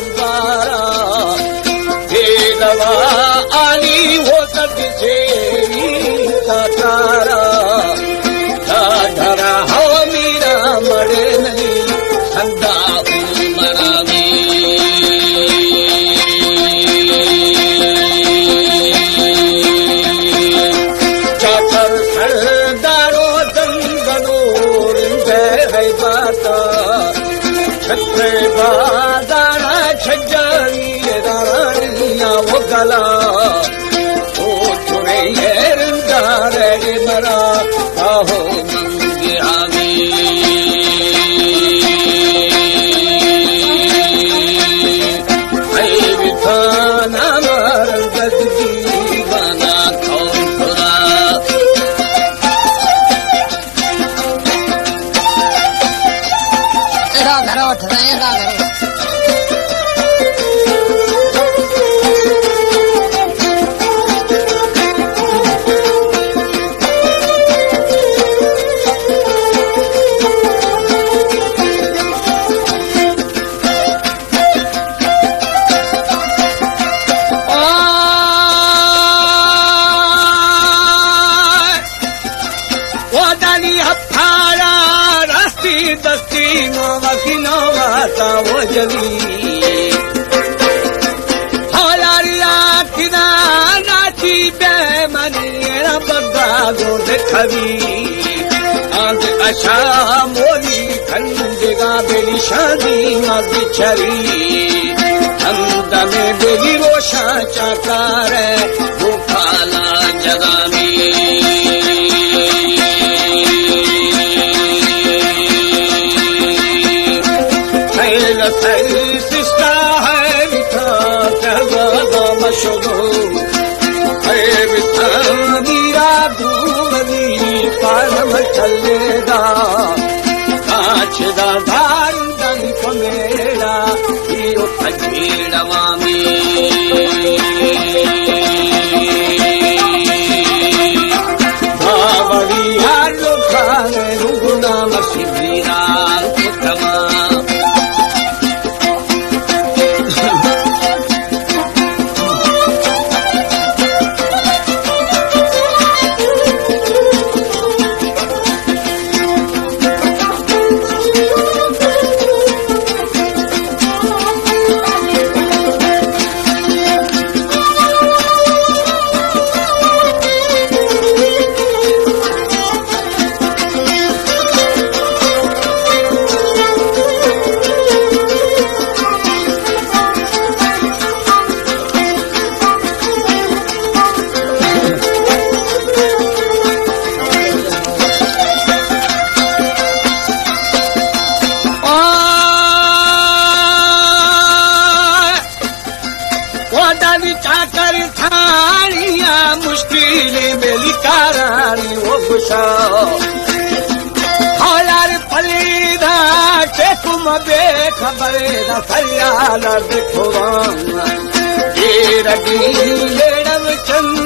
अंबारा देवा आली हो तजे तारा धरा हो मीरा मरे नहीं संदा उमरा में चाकर सरदारो दंगनो है बात छत्र बादाना छजानी रानिया वो गला ओ छुरे रंगारे मरा आहो मंगे आगे ऐ विधाना मरगद की बना थोड़ा एड़ा घरो ठरे एड़ा घरो दस्ती नोवा की नोवाता वो जली हलारिया किना नाची बेमनी बग्गा गो देखवी आज आशा मोरी खंडेगा बेली शादी ना बिछरी अंद में बेली रोशा चाकार वो काला जगा में सिस्टा है मिठा कहवा मशहूर है मिठा मीरा दूरी पारम चलेगा काचदा धारन कमेड़ा यो अजीड़वा में भावरिया लोखाने रुगुना मसीरा उत्तमा चाकर थानिया मुश्किल मेली कारानी वो गुशा हलार पलीदा चेकुम बे खबरे दा फरियाला देखो ये रगी लेडम चंद